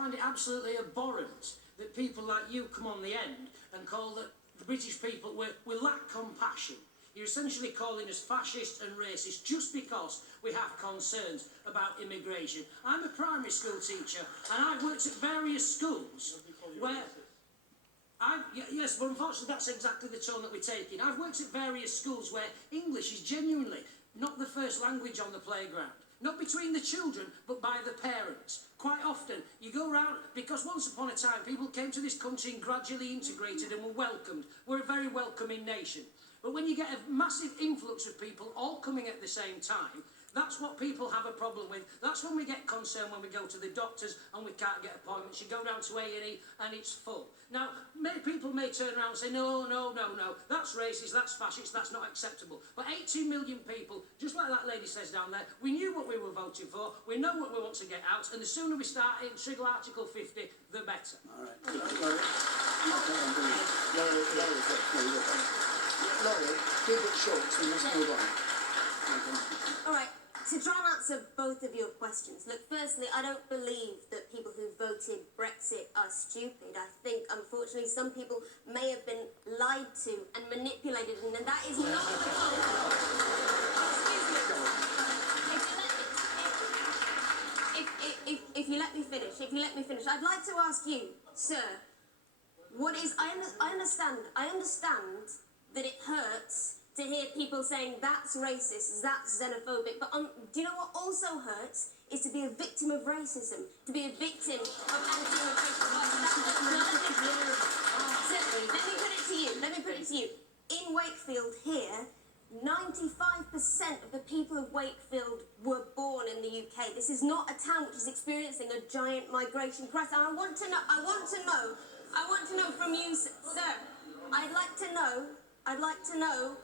find it absolutely abhorrent that people like you come on the end and call the British people, we lack compassion. You're essentially calling us fascist and racist just because we have concerns about immigration. I'm a primary school teacher and I've worked at various schools where... yes, but unfortunately that's exactly the tone that we're taking. I've worked at various schools where English is genuinely not the first language on the playground. Not between the children, but by the parents. Quite often, you go around, because once upon a time, people came to this country and gradually integrated and were welcomed. We're a very welcoming nation. But when you get a massive influx of people all coming at the same time, that's what people have a problem with. That's when we get concerned when we go to the doctors and we can't get appointments. You go down to A&E and it's full. Now, people may turn around and say, no, that's racist, that's fascist, that's not acceptable. But 18 million people, just like that lady says down there, we knew what we were voting for, we know what we want to get out, and the sooner we start in trigger Article 50, the better. All right. Laurie, keep it short, so we must move on. All right. To try and answer both of your questions, look, firstly, I don't believe that people who voted Brexit are stupid. I think, unfortunately, some people may have been lied to and manipulated, and that is not the fault. Excuse me. If you let me finish, I'd like to ask you, sir, what is... I understand that it hurts to hear people saying that's racist, that's xenophobic, but do you know what also hurts? Is to be a victim of racism, to be a victim of anti-immigration policy. Let me put it to you. In Wakefield here, 95% of the people of Wakefield were born in the UK. This is not a town which is experiencing a giant migration crisis. And I want to know from you, sir, I'd like to know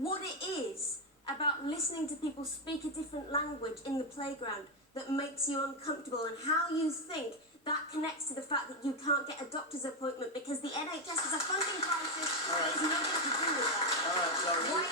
what it is about listening to people speak a different language in the playground that makes you uncomfortable, and how you think that connects to the fact that you can't get a doctor's appointment because the NHS is a funding crisis. There's nothing to do with that. All right,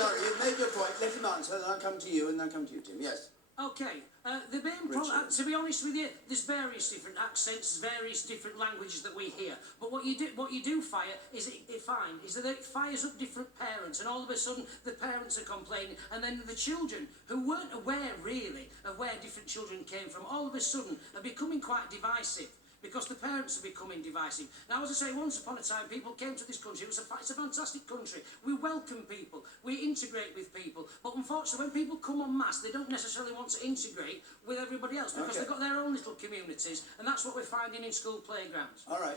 Laurie, you've made your point. Let him answer, then I'll come to you, and then come to you, Tim. Yes. Okay, the main problem, to be honest with you, there's various different accents, various different languages that we hear. But what you do find is that it fires up different parents, and all of a sudden the parents are complaining, and then the children who weren't aware really of where different children came from, all of a sudden are becoming quite divisive. Because the parents are becoming divisive. Now, as I say, once upon a time, people came to this country. It's a fantastic country. We welcome people. We integrate with people. But unfortunately, when people come en masse, they don't necessarily want to integrate with everybody else because they've got their own little communities, and that's what we're finding in school playgrounds. All right.